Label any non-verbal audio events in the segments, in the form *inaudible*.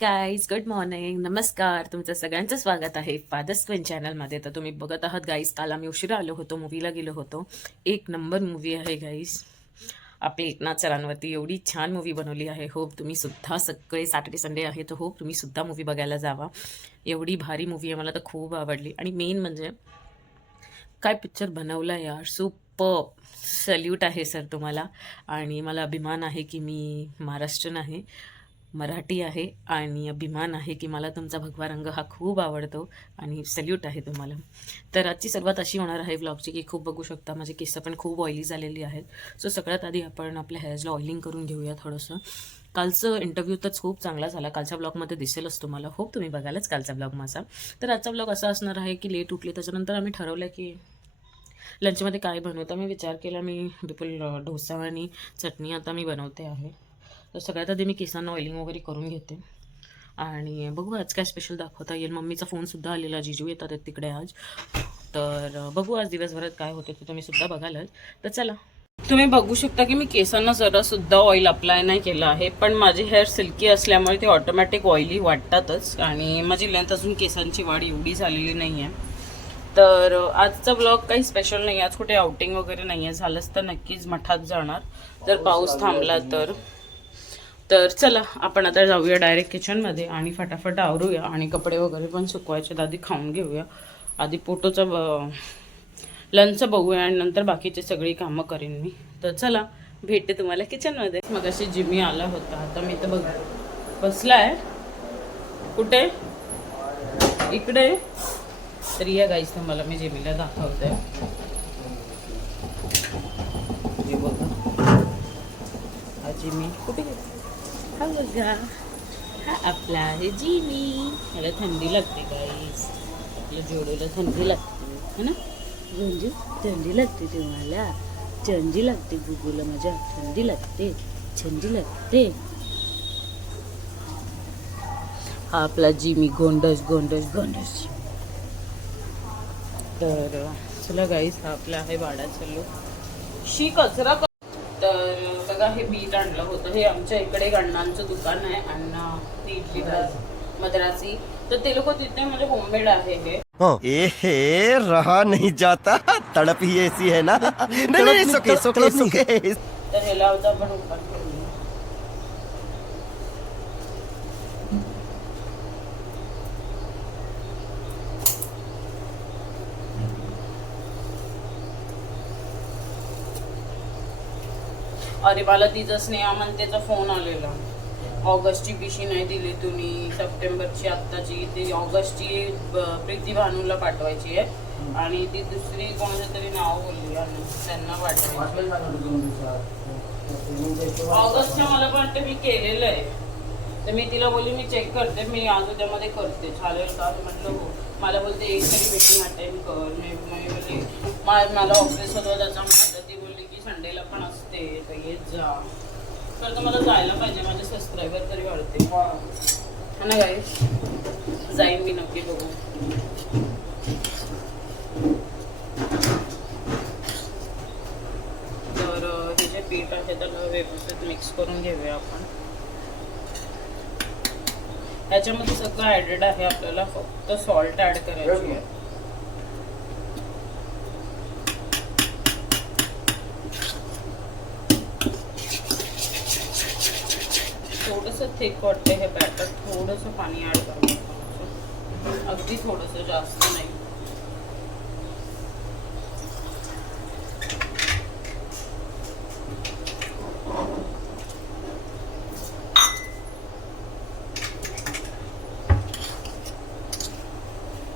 Guys good morning नमस्कार. तुमचं सगळ्यांचं स्वागत आहे फादर्स क्वीन चॅनलमध्ये तर तुम्ही बघत आहात गाईज काल आम्ही उशिरा आलो होतो मूवीला गेलो होतो. एक नंबर मूवी आहे गाईज आपली एकनाथ सरांवरती एवढी छान मूवी बनवली आहे. होप तुम्ही सुद्धा सगळे सॅटर्डे संडे आहे तर होप तुम्ही सुद्धा मूवी बघायला जावा. एवढी भारी मूवी आहे मला तर खूप आवडली. आणि मेन म्हणजे काय पिक्चर बनवला यार? सुपर सल्यूट आहे सर तुम्हाला. आणि मला अभिमान आहे की मी महाराष्ट्रीयन आहे. मराठी आहे आणि अभिमान आहे की मला तुमचा भगवा रंग हा खूप आवडतो आणि सल्यूट आहे तुम्हाला. तर आजची सर्वात अशी होणार आहे ब्लॉगची की खूप बघू शकता माझे केस पण खूप ऑइली झालेली आहेत. सो सगळ्यात आधी आपण आपल्या हेअर्सला ऑइलिंग करून घेऊया थोडंसं. कालचं इंटरव्ह्यू तर खूप चांगला झाला. कालच्या ब्लॉगमध्ये दिसेलच तुम्हाला. होप तुम्ही बघालच कालचा ब्लॉग माझा तर आजचा ब्लॉग असा असणार आहे की लेट उठले त्याच्यानंतर आम्ही ठरवलं की लंचमध्ये काय बनवतं मी विचार केला मी बिलकुल डोसा आणि चटणी आता मी बनवते आहे. तर सगळ्यात आधी मी केसांना ऑइलिंग वगैरे करून घेते. आणि बघू आज काय स्पेशल दाखवता येईल. मम्मीचा फोनसुद्धा आलेला जिजू येतात तिकडे आज. तर बघू आज दिवसभरात काय होते ते तुम्ही सुद्धा बघालच तर चला. तुम्ही बघू शकता की मी केसांना जरा सुद्धा ऑइल अप्लाय नाही केलं आहे. पण माझे हेअर सिल्की असल्यामुळे ते ऑटोमॅटिक ऑइली वाटतातच. आणि माझी लेंथ अजून केसांची वाढ एवढी झालेली नाही आहे तर आजचा ब्लॉग काही स्पेशल नाही आज कुठे आउटिंग वगैरे नाही आहे झालंच तर नक्कीच मठात जाणार. जर पाऊस थांबला तर. तर चला आपण आता जाऊया डायरेक्ट किचनमध्ये आणि फटाफट आवरूया आणि कपडे वगैरे पण सुकवायचे तर आधी खाऊन घेऊया. आधी पोटोचं लंच बघूया आणि नंतर बाकीचे सगळी कामं करेन मी. तर चला भेटते तुम्हाला किचनमध्ये मग अशी जिमी आला होता. आता मी तर बघ आहे कुठे? इकडे. तर या गाईस तुम्हाला मी जिमीला दाखवते. जिमी. कुठे गेली? हा बघा हा आपला आहे जिमी. याला थंडी लागते गाईस आपल्या जोडीला थंडी लागते है ना? गंजू थंडी लागते तुम्हाला? थंडी लागते गुगूला माझ्या. थंडी लागते थंडी लागते. हा आपला जिमी गोंडस गोंडस गोंडस. तर चला गाईस हा आपला आहे वाडाचा लोक शी कचरा बघा हे बीट आणलं होतं. हे आमच्या इकडे एक अण्णांचं दुकान आहे अण्णा ती इडली भाजी मद्रासी. तर ते लोक तिथे म्हणजे होममेड आहे हे. ए हे रहा नहीं जाता. तड़प ही ऐसी है ना. नहीं नहीं सुके सुके सुके तर हे लावता आपण अरे मला तिचा स्नेहा म्हणतेचा फोन आलेला. ऑगस्टची पिशी नाही दिली तुम्ही सप्टेंबरची आत्ताची ती ऑगस्टची प्रीती भानूला पाठवायची आहे. आणि ती दुसरी कोणाचं तरी नाव बोलली आणि त्यांना पाठवायची ऑगस्टच्या मला पण ते मी केलेलं आहे. तर मी तिला बोलली मी चेक करते मी आज उद्यामध्ये करते. चालेल का? म्हटलं हो. मला बोलते एक तरी मीटिंग अटेंड कर. मी बोलली मला ऑफिस होतं त्याचा माझं ते तर येत जा. तर तर मला जायला पाहिजे माझे सबस्क्रायबर तरी वाढते हा ना गाई जाईन मी नक्की बघू. तर हे जे पीठ आहे त्याला व्यवस्थित मिक्स करून घेऊया आपण. ह्याच्यामध्ये सगळं ॲडेड आहे आपल्याला फक्त सॉल्ट ॲड करायची आहे थोडंसं थिक वाटते हे बॅटर थोडंसं पाणी ॲड करून अगदी थोडंसं जास्त नाही.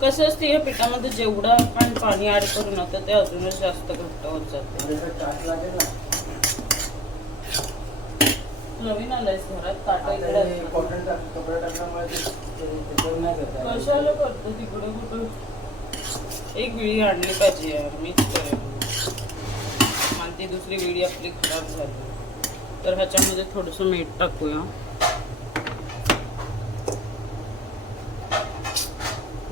कसं असते या पिठामध्ये जेवढं आपण पाणी ॲड करू ना तर ते अजूनच जास्त घट्ट होत जाते. नवीन आलायस घरात ताटा इकडे. कशाला करतो? तिकडे कुठं? एक विळी आणली पाहिजे यार मीच करेन. ती दुसरी विळी आपली खराब झाली. तर ह्याच्यामध्ये थोडंसं मीठ टाकूया.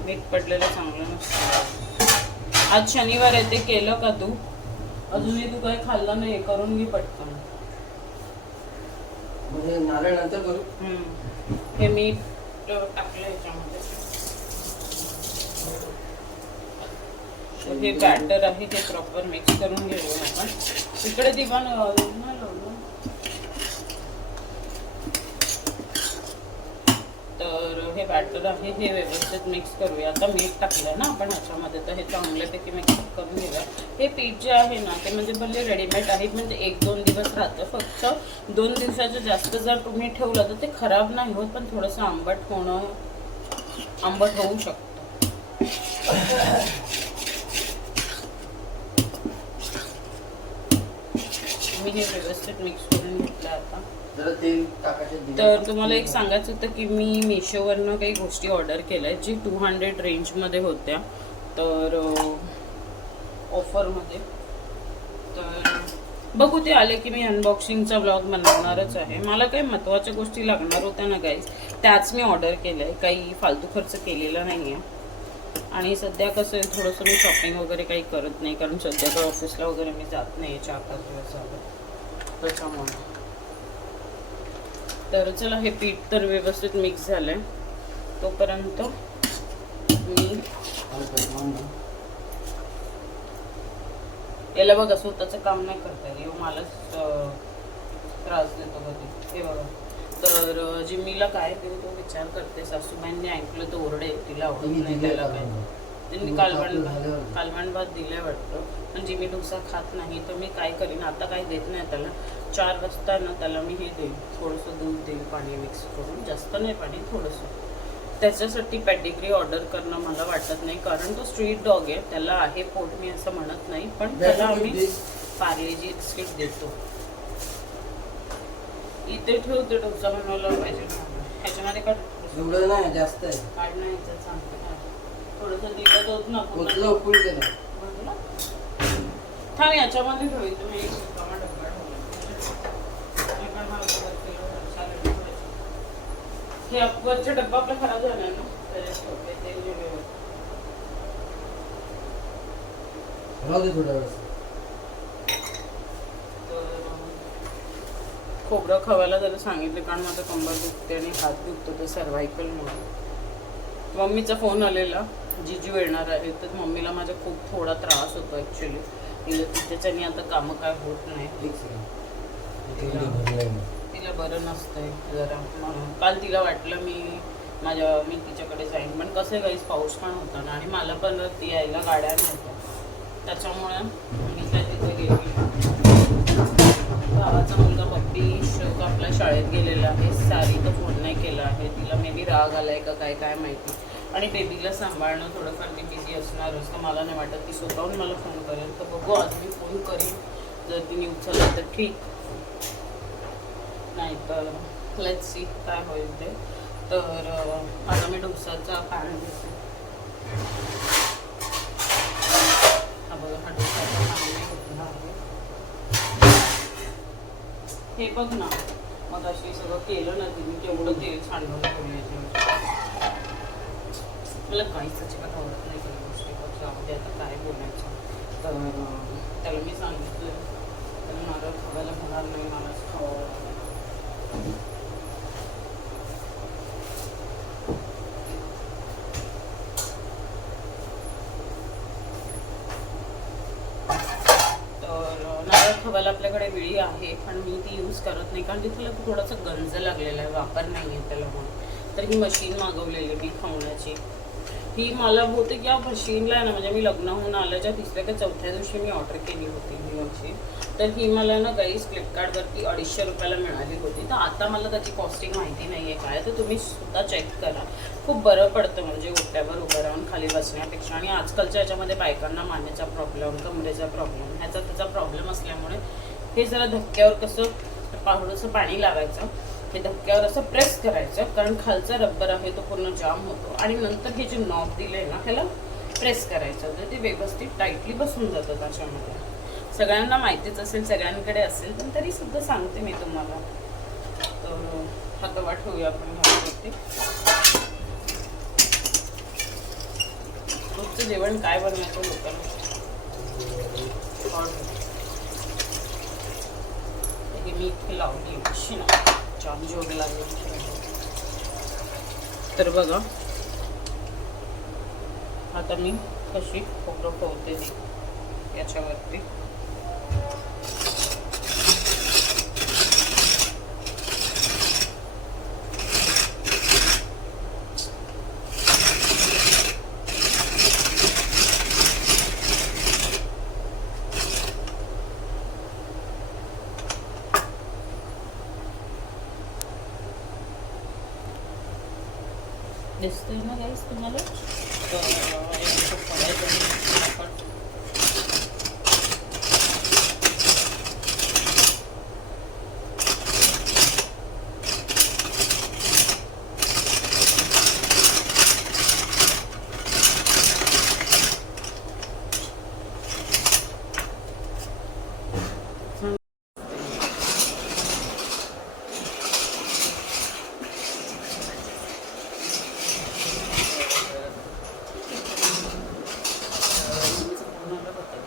मीठ पडलेलं चांगलं नसतं. आज शनिवार आहे ते केलं का तू? अजूनही तू काही खाल्लं नाही करून घे पटकन. म्हणजे नारळ नंतर करू. हम्म. हे मीठ अ, टाकलं ह्याच्यामध्ये. तर हे बॅटर आहे ते प्रॉपर मिक्स करून घेऊया आपण. इकडे दिवा न- नाही लावलं. तर हे बॅटर आहे हे व्यवस्थित मिक्स करूया. आता मीठ टाकलं ना आपण ह्याच्यामध्ये तर हे चांगल्यापैकी मिक्स करून घेऊया. हे पीठ जे आहे ना ते म्हणजे भले रेडीमेड आहे म्हणजे एक दोन दिवस राहतं. फक्त दोन दिवसाचं जास्त जर तुम्ही ठेवलं तर ते खराब नाही होत पण थोडंसं आंबट होणं आंबट होऊ शकतं. मी हे व्यवस्थित मिक्स करून घेतलं आता. तर तुम्हाला एक सांगायचं होतं की मी मिशोवरनं काही गोष्टी ऑर्डर केल्या आहेत जी टू हंड्रेड रेंजमध्ये होत्या. तर ऑफरमध्ये तर बघू ते आले की मी अनबॉक्सिंगचा ब्लॉग बनवणारच आहे. मला काही महत्त्वाच्या गोष्टी लागणार होत्या ना गाईज त्याच मी ऑर्डर केल्या. आहे काही फालतू खर्च केलेला नाही आहे आणि सध्या कसं आहे थोडंसं मी शॉपिंग वगैरे काही करत नाही कारण सध्या तर ऑफिसला वगैरे मी जात नाही चार पाच दिवस झालं त्याच्यामुळे. तर चला हे पीठ तर व्यवस्थित मिक्स झालंय. तोपर्यंत मी याला बघा स्वतःचं काम नाही करता ह्यो मलाच त्रास देतो कधी. हे बघा. तर अं, जिम्मीला काय ते तो विचार करते सासूबाईंनी ऐकलं तर ओरडे तिला आवडत नाही त्याला काय? त्यांनी कालवण झाल्यावर. कालवण भात दिले वाटतं. पण जिमी डोसा खात नाही तर मी काय करीन? आता काय देत नाही त्याला. चार वाजता ना त्याला मी हे देईन. थोडंसं दूध देईन पाणी मिक्स करून. जास्त नाही पाणी थोडंसं. त्याच्यासाठी पॅटिग्री ऑर्डर करणं मला वाटत नाही. कारण तो स्ट्रीट डॉग आहे. त्याला आहे पोट मी असं म्हणत नाही. पण त्याला आम्ही. पार्लेजी बिस्किट देतो. इथे ठेव ते डोसा बनवला पाहिजे. ह्याच्यामध्ये का एवढं नाही जास्त आहे. काढ नाही याच्यात सांगते थोडंसं दिलं केलं? थांब याच्यामध्ये ठेवी तुम्ही एक रिकामा डब्बा ठेवला. हे वरचा डब्बा आपला खराब झाला ना. राहू दे खोबरं खवायला त्याला सांगितलं कारण माझं कंबर दुखते आणि हात दुखतो ते सर्वायकलमुळे मम्मीचा फोन आलेला. जिजू येणार आहे तर मम्मीला माझ्या खूप थोडा त्रास होतो ॲक्च्युली त्याच्यानी त्याच्याने आता कामं काय होत नाही. तिला बरं नसतंय जरा. म्हणून काल तिला वाटलं मी माझ्या मी तिच्याकडे जाईन. पण कसं काहीच पाऊस पण होता ना आणि मला पण ती यायला गाड्या नव्हत्या. त्याच्यामुळे मी काय तिथे गेली. गावाचा मुलगा पप्पी शोक आपल्या शाळेत गेलेला आहे. सारी तर फोन नाही केला आहे. तिला मे बी राग आलाय का काय काय माहिती. आणि बेबीला सांभाळणं थोडंफार ती बिझी असणारच. तर मला नाही वाटत ती स्वतःहून मला फोन करेल. तर बघू आज मी फोन करीन. जर तिने उचलला तर ठीक. नाही तर लेट सी काय होईल ते. तर अं, आता मी डोसाचा पॅन घेते. हा बघा हा डोसाचा पॅन आहे. हे बघ ना मग अशी सगळं केलं ना तिने केवढं तेल सांडवलं ठेवलं मला काहीच अजिबात आवडत नाही सगळ्या गोष्टी फक्त आवडते आता काय बोलायचं? तर त्याला मी सांगितलं त्याला नारळ खावायला होणार नाही मलाच खावं तर नारळ खवायला आपल्याकडे वेळी आहे पण मी ती यूज करत नाही. कारण तिथे थोडासा गंज लागलेला आहे वापर नाही आहे त्याला म्हणून. तर ही मशीन मागवलेली मी खवण्याची. ही मला बहुतेक या मशीनला आहे ना म्हणजे मी लग्न होऊन आल्याच्या तिसऱ्या का चौथ्या दिवशी मी ऑर्डर केली होती ही मशीन तर ही मला ना काहीच फ्लिपकार्टवरती अडीचशे रुपयाला मिळाली होती. तर आता मला त्याची कॉस्टिंग माहिती नाही आहे काय. तर तुम्ही सुद्धा चेक करा. खूप बरं पडतं म्हणजे ओट्यावर उभं राहून खाली बसण्यापेक्षा. आणि आजकालच्या याच्यामध्ये बायकांना मानेचा प्रॉब्लेम कमरेचा प्रॉब्लेम ह्याचा त्याचा प्रॉब्लेम असल्यामुळे हे जरा धक्क्यावर कसं थोडंसं पाणी लावायचं. हे धक्क्यावर असं प्रेस करायचं. कारण खालचा रब्बर आहे तो पूर्ण जाम होतो. आणि नंतर हे जे नॉब दिले ना ह्याला प्रेस करायचं. तर ते व्यवस्थित टाईटली बसून जातं त्याच्यामध्ये. सगळ्यांना माहितीच असेल सगळ्यांकडे असेल पण तरी सुद्धा सांगते मी तुम्हाला. तर हा गवा ठेवूया आपण रोजचं जेवण काय बनवायचं लोकांना? मी इथे लावली अशी ना जाम जोर लागले तर बघा. आता मी कशी खोबरं पोहते ती याच्यावरती. दिसतोय ना गाईस तुम्हाला तर याचं फोडायचं आपण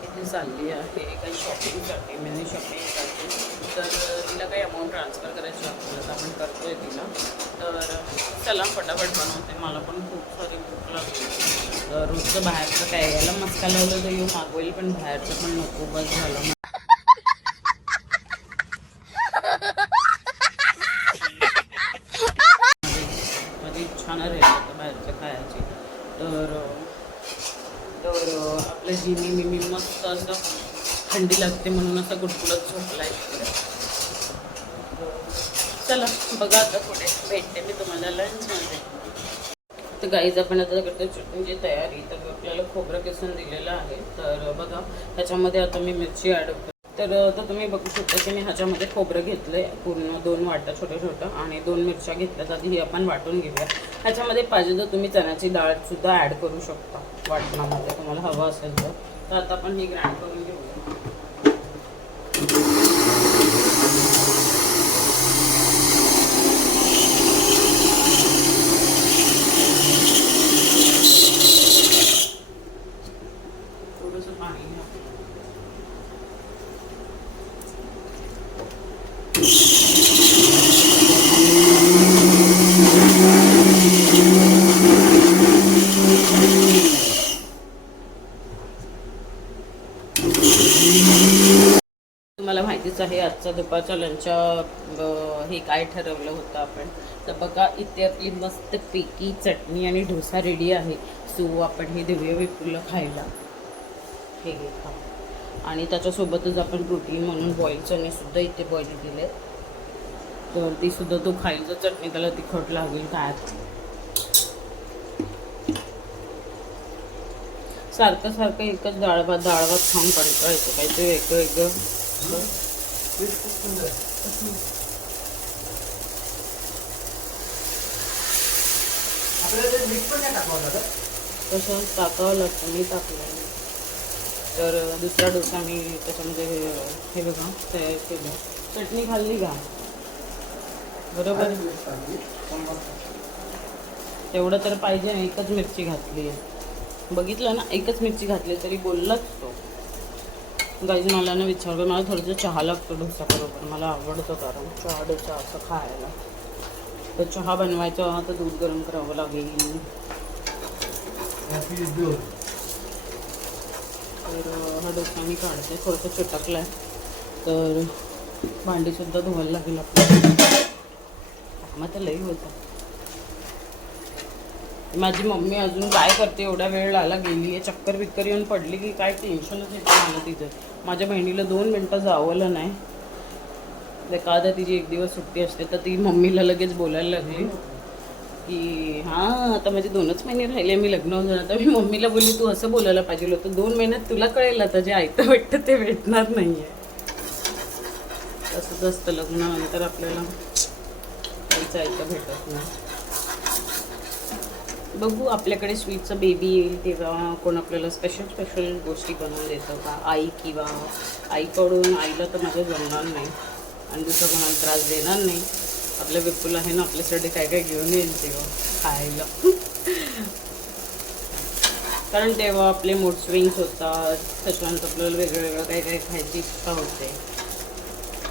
किती चालली आहे. काही शॉपिंगसाठी शॉपिंग करते तर तिला काही अमाऊंट ट्रान्सफर करायची आपल्याला तर आपण करतोय तिला. तर चला फटाफट बनवते. मला पण खूप सारी भूक लागली. रोजचं बाहेरचं काय यायला मस्का लावलं तर येऊ. मागवेल पण बाहेरचं पण नको. बस झालं माझी इच्छा नाही राहिली आता बाहेरचं खायची तर तर आपल्या जिनी मिमी मस्त असं थंडी लागते म्हणून असं गुडगुडत झोपलाय. चला बघा आता पुढे भेटते मी तुम्हाला लंचमध्ये तर गाईज आपण आता करतो चटणीची तयारी तर आपल्याला खोबरं किसून दिलेलं आहे. तर बघा ह्याच्यामध्ये आता मी मिरची ॲड तर आता तुम्ही बघू शकता की मी ह्याच्यामध्ये खोबरं घेतलं आहे पूर्ण दोन वाटा छोटं छोटं आणि दोन मिरच्या घेतल्यात. आधी ही आपण वाटून घेऊया ह्याच्यामध्ये पाहिजे तर तुम्ही चण्याची डाळसुद्धा ॲड करू शकता. वाटणामध्ये तुम्हाला हवं असेल तर. तर आता आपण ही ग्राइंड करून घेऊ थोडंसं पाणी घ्या तुम्हाला माहितीच आहे आजचा दुपारच्या लंचच्या हे काय ठरवलं होतं आपण? तर बघा इथे आपली मस्त पेकी चटणी आणि डोसा रेडी आहे. सो आपण हे देऊया विपुलं खायला. हे घे खा. आणि त्याच्यासोबतच आपण प्रोटीन म्हणून बॉईल चणे सुद्धा इथे बॉईल केले तर ती सुद्धा तो खाईल तर चटणी त्याला तिखट लागेल काय सारखं सारखं एकच डाळ भात डाळ भात खाऊन कंटाळ येतो काहीतरी वेगळं वेगळं. आपल्याला ते मीठ पण नाही टाकावं लागत तसं टाकावं लागतं मी टाकलं तर दुसरा डोसा मी त्याच्यामध्ये हे हे बघा तयार केलं. चटणी खाल्ली का? बरोबर? तेवढं तर पाहिजे ना एकच मिरची घातली आहे. बघितलं ना एकच मिरची घातली तरी बोललाच तो. गाईज मला ना विचारलं मला थोडंसं चहा लागतो डोसाबरोबर मला आवडतं कारण चहा डोसा असं खायला. तर चहा बनवायचा तर दूध गरम करावं लागेल. तर हा डोसा मी काढते थोडंसं चिटकलं आहे तर भांडीसुद्धा धुवायला लागेल आपल्याला. मग तर लई होतं. माझी मम्मी अजून काय करते एवढा वेळ लाला गेली आहे चक्कर बिक्कर येऊन पडली की काय टेन्शनच येतं मला तिचं. माझ्या बहिणीला दोन मिनटं जावलं नाही. एखादा तिची एक दिवस सुट्टी असते तर ती मम्मीला लगेच बोलायला लागली की हां आता माझे दोनच महिने राहिले मी लग्न होऊन जाणार. तर मी मम्मीला बोलली तू असं बोलायला पाहिजे होतं. दोन महिन्यात तुला कळेल आता जे ऐकतं भेटतं ते भेटणार नाही आहे तसंच असतं लग्नानंतर आपल्याला काहीच ऐकतं भेटत नाही. बघू आपल्याकडे स्वीटचं बेबी येईल तेव्हा कोण आपल्याला स्पेशल स्पेशल गोष्टी बनवून देतं का? आई किंवा आईकडून आईला तर माझं जमणार नाही. आणि दुसरं कोणाला त्रास देणार नाही. आपल्या विपुल आहे ना आपल्यासाठी काय काय घेऊन येईल तेव्हा? खायला. कारण तेव्हा आपले मूड स्विंग्स होतात. त्याच्यानंतर आपल्याला वेगळं वेगळं काही काही खायची इच्छा होते.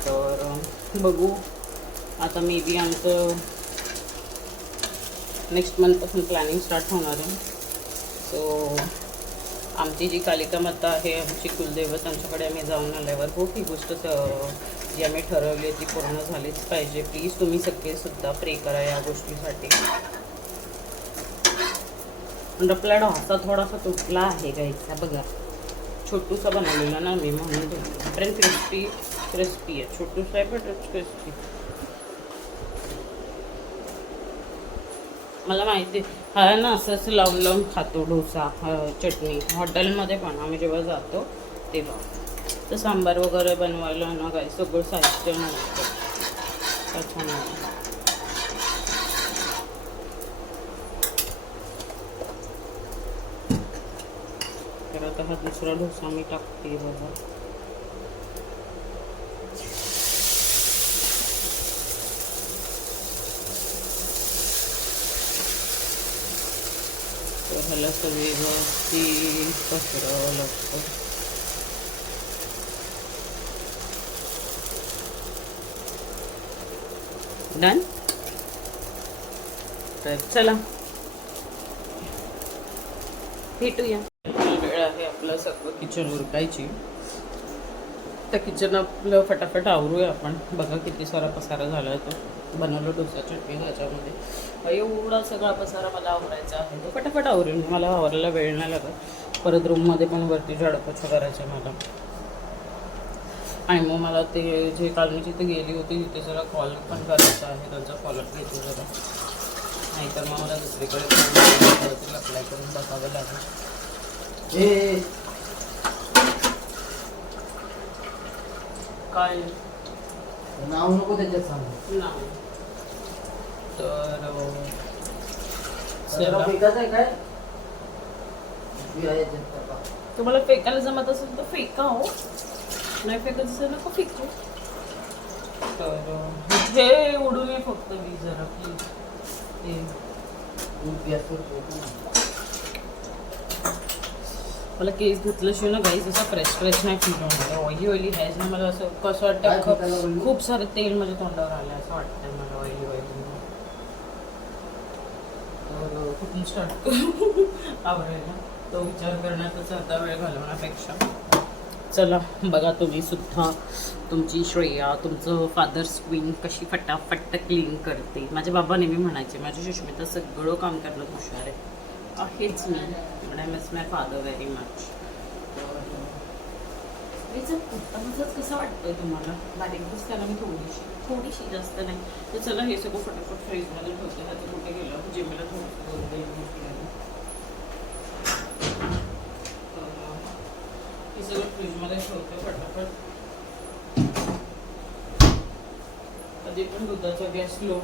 तर बघू. आता मे बी आमचं नेक्स्ट मंथपासून प्लॅनिंग स्टार्ट होणार आहे. सो आमची जी कालिका माता आहे आमची कुलदैवत त्यांच्याकडे आम्ही जाऊन आल्यावर हो, खूप ही गोष्ट जी आम्ही ठरवली आहे ती पूर्ण झालीच पाहिजे. प्लीज तुम्ही सगळेसुद्धा प्रे करा या गोष्टीसाठी. पण आपला डोसा थोडासा तुटला आहे गाईचा बघा. छोटूसा बनवलेला ना मी म्हणून फ्रेंड क्रिस्पी क्रिस्पी आहे. छोटूसा आहे बट क्रिस्पी मला माहिती हा ना असं असं लावून लावून खातो डोसा चटणी. हॉटेलमध्ये पण आम्ही जेव्हा जातो तेव्हा. तर सांबार वगैरे बनवायला ना काय सगळं साहित्य नसतं त्याच्यामुळे. तर आता हा दुसरा डोसा मी टाकते बघा. तर ह्याला सगळी व्यवस्थित पसरावं लागतं डन तर चला. भेटूया. वेळ आहे आपलं सगळं किचन उरकायची. तर किचन आपलं फटाफट आवरूया आपण. बघा किती सारा पसारा झाला आहे तो. बनवलं डोसा चटणी त्याच्यामध्ये एवढा सगळा पसारा मला आवरायचा आहे. तो फटाफट आवरेल मला आवरायला वेळ नाही लागत. परत रूममध्ये पण वरती झाडपोछा करायचं मला. आणि मग मला ते जे काल मी जिथे गेली होती तिथे जरा कॉल पण करायचा आहे. त्यांचा कॉलर घेतो जरा. नाहीतर मग मला दुसरीकडे अप्लाय करून बघावं लागेल. काय? नाव नको त्याच्यात सांग. तर चला. फेकायचं आहे काय? याच्यात टाका. तुम्हाला फेकायला जमत असेल तर फेका हो. नाही फेकत असेल नको फेकू. तर हे उडू नये फक्त मी जरा प्लीज दूध गॅसवर ठेवतो. मला केस धुतल्याशिवाय ना गाईस असा फ्रेश फ्रेश नाही फील होणार. ऑइली ऑइली हेअर्स ना मला असं कसं वाटतं? खूप सारं तेल माझ्या तोंडावर आलं असं वाटतंय मला ऑइली ऑइली कुठून स्टार्ट *laughs* तो विचार करण्यातच अर्धा वेळ घालवण्यापेक्षा. चला बघा तुम्ही सुद्धा. तुमची श्रेया तुमचं फादर्स क्वीन कशी फटाफट क्लीन करते. माझे बाबा नेहमी म्हणायचे माझी सुष्मिता सगळं काम करण्यात हुशार आहे. आहेच मी but I miss my father very much कुर्तामध्येच कसं वाटतंय तुम्हाला बारीक दिसताना मी थोडीशी थोडीशी जास्त नाही तर चला हे सगळं फटाफट फ्रीजमध्ये ठेवते ह्याचं कुठे गेलं जे मला थोडं हे सगळं फ्रीजमध्ये ठेवते फटाफट कधी पण दुधाचा गॅस लो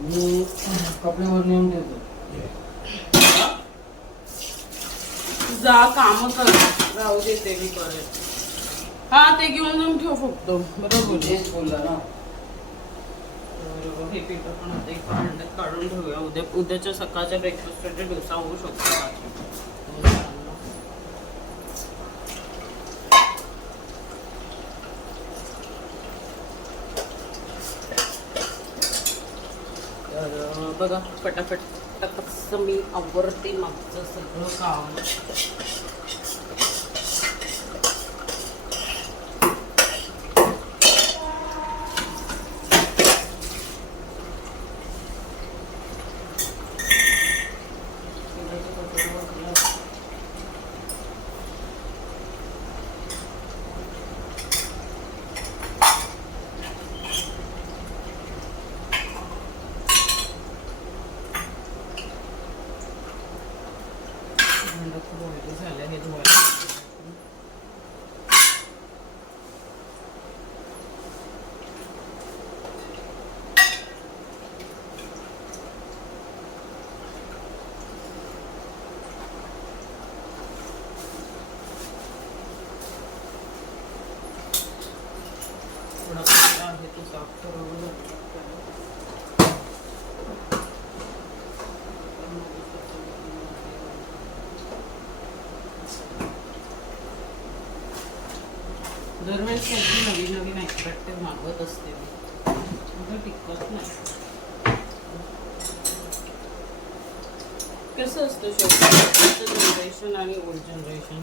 मी कपड्यावर नेऊन ठेवतो जा काम कर. राहू देते मी करेल हा ते घेऊन जाऊन ठेव फक्त. बरोबर तेच बोलला ना. तर हे पेपर पण आता एक भांड्यात काढून ठेवूया. उद्या उद्याच्या सकाळच्या ब्रेकफास्टसाठी डोसा होऊ शकतो तर बघा फटाफट टकस मी आवडते मागचं सगळं काम. भांडं खूप oily झालं हे धुवायला थोडा कचरा आहे तो साफ करावा लागतो दरवेळेस काहीतरी नवीन नवीन ॲट्रॅक्टिव्ह मागवत असते. मी टिकत नाही. कसं असतं शेवटी? जनरेशन आणि ओल्ड जनरेशन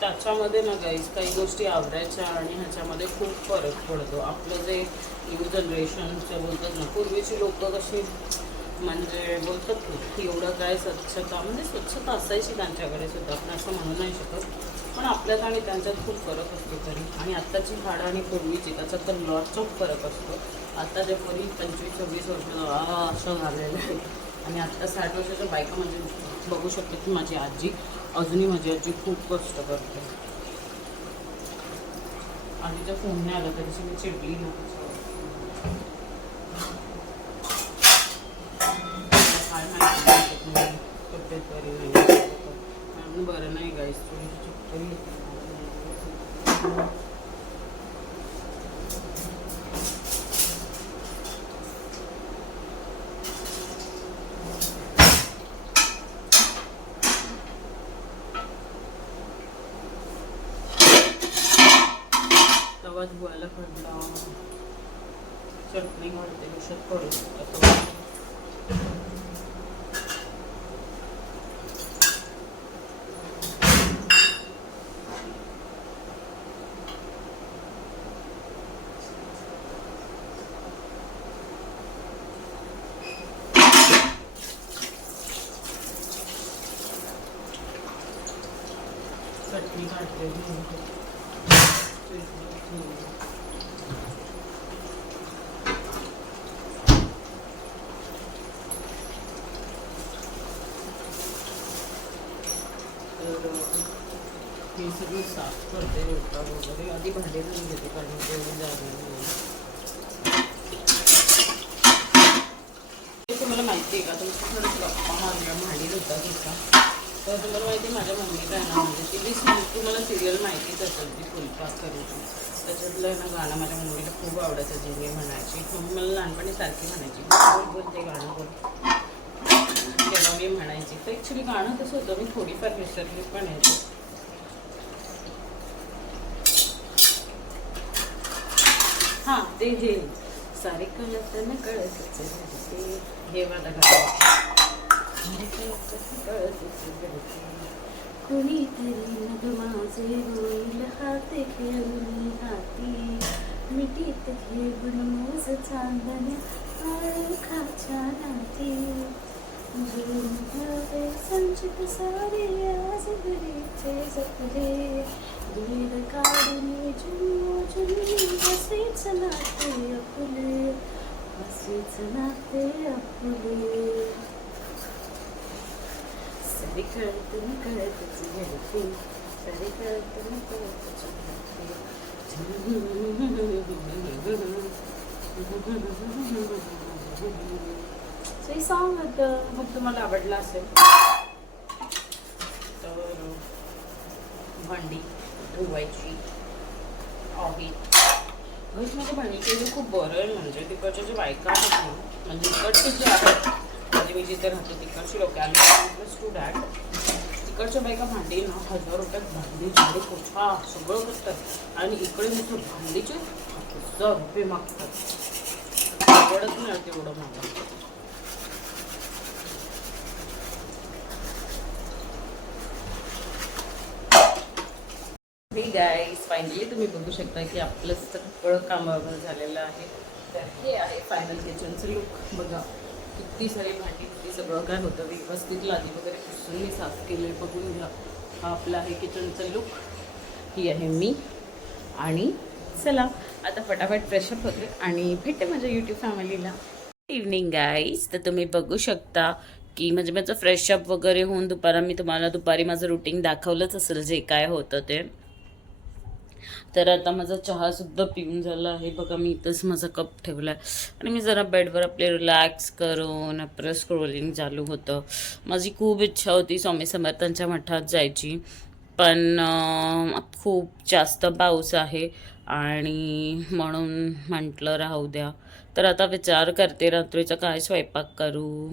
त्याच्यामध्ये ना गाईज काही गोष्टी आवडायच्या आणि ह्याच्यामध्ये खूप फरक पडतो. आपलं जे न्यू जनरेशनचे बोलतात ना पूर्वीची लोक कशी म्हणजे बोलतात की एवढं काय स्वच्छता म्हणजे स्वच्छता असायची त्यांच्याकडे सुद्धा. आपण असं म्हणू नाही शकत. पण आपल्यात आणि त्यांच्यात खूप फरक असतो तरी. आणि आत्ताची झाडं आणि पूर्वीची त्याच्यात तर लॉट्स ऑफ फरक असतो. आत्ता जे पूर्वी पंचवीस सव्वीस वर्ष असं झालेलं आहे. आणि आत्ता साठ वर्षाच्या बायका म्हणजे बघू शकते की माझी आजी अजूनही माझी आजी खूप कष्ट करते. आजीच्या फोन नाही आला तरी मी चिडली नव्हती काय माहिती तब्येत नाही. बरं नाही गाईस तुम्ही तवा धुवायला पडला चटणी घालते कशात पडू शकतो चटणी काढते तर हे सगळं साफ करते रोटा वगैरे आधी भांडे धुवून घेते कारण तेवढी जागा नाही हे तुम्हाला माहिती आहे का तुमचं थोडं गप्पा मारल्या भांडी धुतात होता तर तुम्हाला माहिती माझ्या मम्मी काय ना म्हणजे ती वीस तुम्हाला सिरियल माहितीच असेल ती फुलपाक करायची त्याच्यातलं ना गाणं माझ्या मम्मीला खूप आवडायचं जे मी म्हणायची. मम्मी मला लहानपणी सारखी म्हणायची बोल ते गाणं बोल. तेव्हा मी म्हणायची. तर ॲक्च्युली गाणं कसं होतं मी थोडीफार विसरली पण आहे हां ते हे. सारे कळत न कळत हे वाला गाणं. सारे कळत न कळतच घडते कुणीतरी मग माझे होईल हाते खेळून हाती मिठीत घेऊन मोज चांदण्या आळखाच्या नाती जीवन हवे संचित सारे आज घरीचे जपले दूर काढून जुन्नो जुनी हसीच सारी कळत न कळतच घडते सारी कळत न कळतच ते सॉन्ग होतं मग तुम्हाला आवडलं असेल. तर भांडी धुवायची आहे घरी माझ्या भांडीचे खूप बरं आहे. म्हणजे तिकडच्या ज्या बायका आहेत ना म्हणजे इकडचे जे आहेत म्हणजे मी जिथे राहते तिकडची लोक आम्ही प्लस तिकडच्या बायका भांडी ना हजार रुपयात भांडी झाडू पोछा सगळं करतात आणि इकडे नुसतं भांडीचे हजार रुपये मागतात. आवडत नाही तेवढं मला मी गाईज फायनली तुम्ही बघू शकता की आपलं सगळं काम झालेलं आहे. तर हे आहे फायनल किचनचं लुक बघा. किती सारी भांडी किती सगळं काय होतं व्यवस्थित लादी वगैरे पुसून मी साफ केले बघून घ्या. हा आपला आहे किचनचा लुक ही आहे मी. आणि चला आता फटाफट फ्रेशअप होते आणि भेटते माझ्या यूट्यूब फॅमिलीला इव्हनिंग गाईज तर तुम्ही बघू शकता की म्हणजे माझं फ्रेशअप वगैरे होऊन दुपारा मी तुम्हाला दुपारी माझं रुटीन दाखवलंच असेल जे काय होतं ते. तर आता माझा चहासुद्धा पिऊन झाला आहे. बघा मी इथंच माझा कप ठेवला आहे आणि मी जरा बेडवर आपले रिलॅक्स करून आपलं स्क्रोलिंग चालू होतं. माझी खूप इच्छा होती स्वामी समर्थांच्या मठात जायची. पण खूप जास्त पाऊस आहे. आणि म्हणून म्हटलं राहू द्या. तर आता विचार करते रात्रीचा काय स्वयंपाक करू?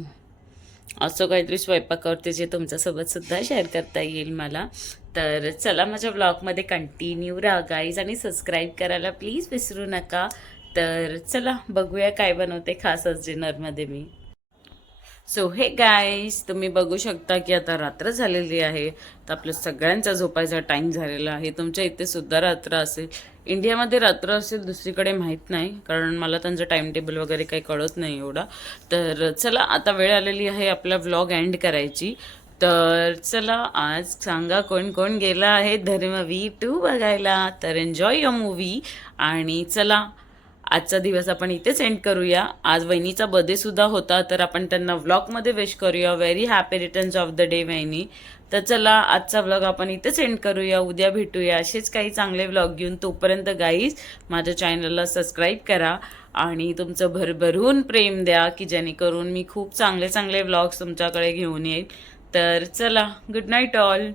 असं काहीतरी स्वयंपाक करते जे तुमच्यासोबतसुद्धा शेअर करता येईल मला. तर चला माझ्या ब्लॉगमध्ये कंटिन्यू राहा गाईज आणि सबस्क्राईब करायला प्लीज विसरू नका. तर चला बघूया काय बनवते खासच डिनरमध्ये मी. सो हे गाईज तुम्ही बघू शकता की आता रात्र झालेली आहे. तर आपलं सगळ्यांचा झोपायचा टाईम झालेला आहे. तुमच्या इथे सुद्धा रात्र असेल. इंडियामध्ये रात्र असेल दुसरीकडे माहीत नाही कारण मला त्यांचं टाईम टेबल वगैरे काही कळत नाही एवढा. तर चला आता वेळ आलेली आहे आपला व्लॉग एंड करायची. तर चला आज सांगा कोण कोण गेला आहे धर्मवी टू बघायला. तर एन्जॉय युअर मूवी आणि चला आजचा दिवस आपण इथेच एंड करूया. आज वहिनीचा बर्थडेसुद्धा होता तर आपण त्यांना व्लॉगमध्ये विश करूया. Very happy returns of the day वहिनी. तर चला आजचा व्लॉग आपण इथेच एंड करूया. उद्या भेटूया. असेच काही चांगले व्लॉग घेऊन तोपर्यंत गाईज माझ्या चॅनलला सबस्क्राईब करा. आणि तुमचं भरभरून प्रेम द्या की जेणेकरून मी खूप चांगले चांगले व्लॉग्स तुमच्याकडे घेऊन येईल. तर चला गुड नाईट ऑल